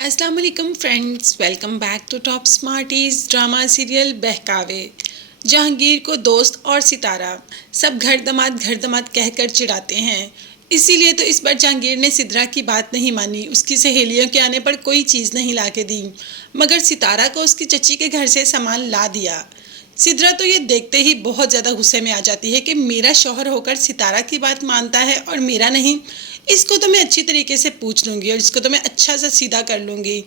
السلام علیکم friends, welcome back to Top Smarties drama serial Behkawe. Jahangir کو دوست اور ستارہ سب گھر دماد کہہ کر چڑھاتے ہیں، اسی لیے تو اس بار جہانگیر نے سدرا کی بات نہیں مانی، اس کی سہیلیوں کے آنے پر کوئی چیز نہیں لا کے دی، مگر ستارہ کو اس کی چچی کے گھر سے سامان لا دیا۔ سدرا تو یہ دیکھتے ہی بہت زیادہ غصے میں آ جاتی ہے کہ میرا شوہر ہو کر ستارہ کی بات مانتا ہے اور میرا نہیں۔ اس کو تو میں اچھی طریقے سے پوچھ لوں گی اور اس کو تو میں اچھا سا سیدھا کر لوں گی،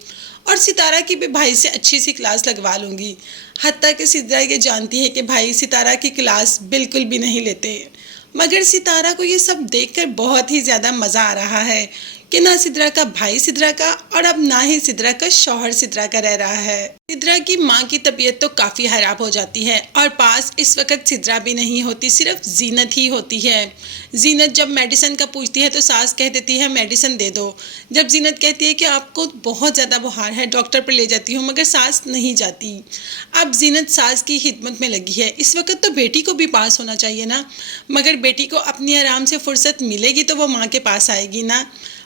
اور ستارہ کی بھی بھائی سے اچھی سی کلاس لگوا لوں گی۔ حتیٰ کہ سدرا یہ جانتی ہے کہ بھائی ستارہ کی کلاس بالکل بھی نہیں لیتے، مگر ستارہ کو یہ سب دیکھ کر بہت ہی زیادہ مزہ آ رہا ہے کہ نہ سدرا کا بھائی سدرا کا اور اب نہ ہی سدرا کا شوہر سدرا کا رہ رہا ہے۔ سدرا کی ماں کی طبیعت تو کافی خراب ہو جاتی ہے اور پاس اس وقت سدرا بھی نہیں ہوتی، صرف زینت ہی ہوتی ہے۔ زینت جب میڈیسن کا پوچھتی ہے تو ساس کہہ دیتی ہے میڈیسن دے دو۔ جب زینت کہتی ہے کہ آپ کو بہت زیادہ بخار ہے، ڈاکٹر پر لے جاتی ہوں، مگر ساس نہیں جاتی۔ اب زینت ساس کی خدمت میں لگی ہے۔ اس وقت تو بیٹی کو بھی پاس ہونا چاہیے نا، مگر بیٹی کو اپنی آرام سے فرصت ملے گی تو وہ ماں کے پاس آئے گی نا۔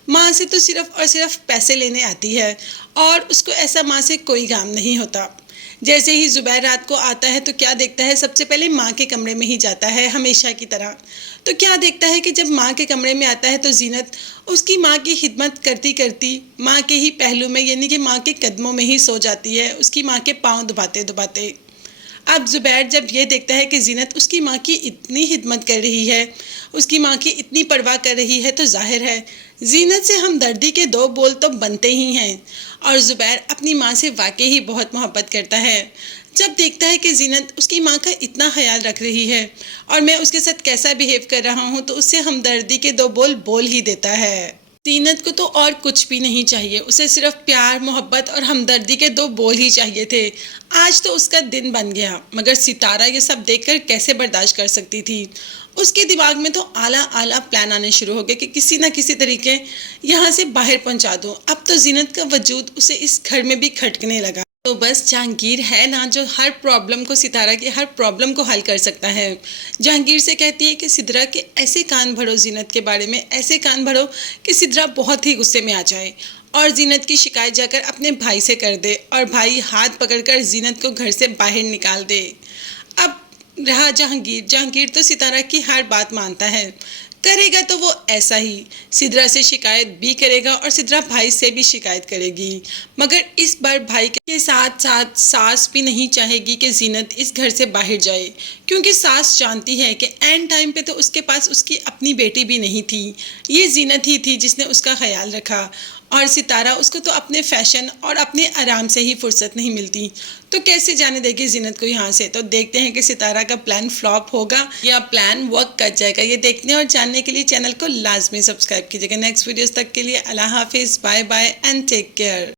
ماں سے تو صرف اور صرف پیسے لینے آتی ہے اور اس کو ایسا ماں سے کوئی کام نہیں ہوتا۔ جیسے ہی زبیر رات کو آتا ہے تو کیا دیکھتا ہے، سب سے پہلے ماں کے کمرے میں ہی جاتا ہے ہمیشہ کی طرح۔ تو کیا دیکھتا ہے کہ جب ماں کے کمرے میں آتا ہے تو زینت اس کی ماں کی خدمت کرتی کرتی ماں کے ہی پہلو میں، یعنی کہ ماں کے قدموں میں ہی سو جاتی ہے، اس کی ماں کے پاؤں دباتے دباتے۔ اب زبیر جب یہ دیکھتا ہے کہ زینت اس کی ماں کی اتنی خدمت کر رہی ہے، اس کی ماں کی اتنی پرواہ کر رہی ہے، تو ظاہر ہے زینت سے ہمدردی کے دو بول تو بنتے ہی ہیں، اور زبیر اپنی ماں سے واقعی ہی بہت محبت کرتا ہے۔ جب دیکھتا ہے کہ زینت اس کی ماں کا اتنا خیال رکھ رہی ہے اور میں اس کے ساتھ کیسا بیہیو کر رہا ہوں، تو اس سے ہمدردی کے دو بول ہی دیتا ہے۔ زینت کو تو اور کچھ بھی نہیں چاہیے، اسے صرف پیار، محبت اور ہمدردی کے دو بول ہی چاہیے تھے۔ آج تو اس کا دن بن گیا، مگر ستارہ یہ سب دیکھ کر کیسے برداشت کر سکتی تھی؟ اس کے دماغ میں تو اعلیٰ پلان آنے شروع ہو گئے کہ کسی نہ کسی طریقے یہاں سے باہر پہنچا دو۔ اب تو زینت کا وجود اسے اس گھر میں بھی کھٹکنے لگا۔ تو بس جہانگیر ہے نا جو ہر پرابلم کو، ستارہ کی ہر پرابلم کو حل کر سکتا ہے۔ جہانگیر سے کہتی ہے کہ سدرا کے ایسے کان بھرو زینت کے بارے میں، ایسے کان بھرو کہ سدرا بہت ہی غصے میں آ جائے اور زینت کی شکایت جا کر اپنے بھائی سے کر دے، اور بھائی ہاتھ پکڑ کر زینت کو گھر سے باہر نکال دے۔ اب رہا جہانگیر تو ستارہ کی ہر بات مانتا ہے، کرے گا تو وہ ایسا ہی سدرا سے شکایت بھی کرے گا اور سدرا بھائی سے بھی شکایت کرے گی، مگر اس بار بھائی کے ساتھ ساتھ ساس بھی نہیں چاہے گی کہ زینت اس گھر سے باہر جائے، کیونکہ ساس جانتی ہے کہ اینڈ ٹائم پہ تو اس کے پاس اس کی اپنی بیٹی بھی نہیں تھی، یہ زینت ہی تھی جس نے اس کا خیال رکھا، اور ستارہ اس کو تو اپنے فیشن اور اپنے آرام سے ہی فرصت نہیں ملتی، تو کیسے جانے دے گی زینت کو یہاں سے؟ تو دیکھتے ہیں کہ ستارہ کا پلان فلاپ ہوگا یا پلان ورک کر جائے گا۔ یہ دیکھنے اور جاننے کے لیے چینل کو لازمی سبسکرائب کیجیے گا۔ نیکسٹ ویڈیوز تک کے لیے اللہ حافظ، bye bye and take care.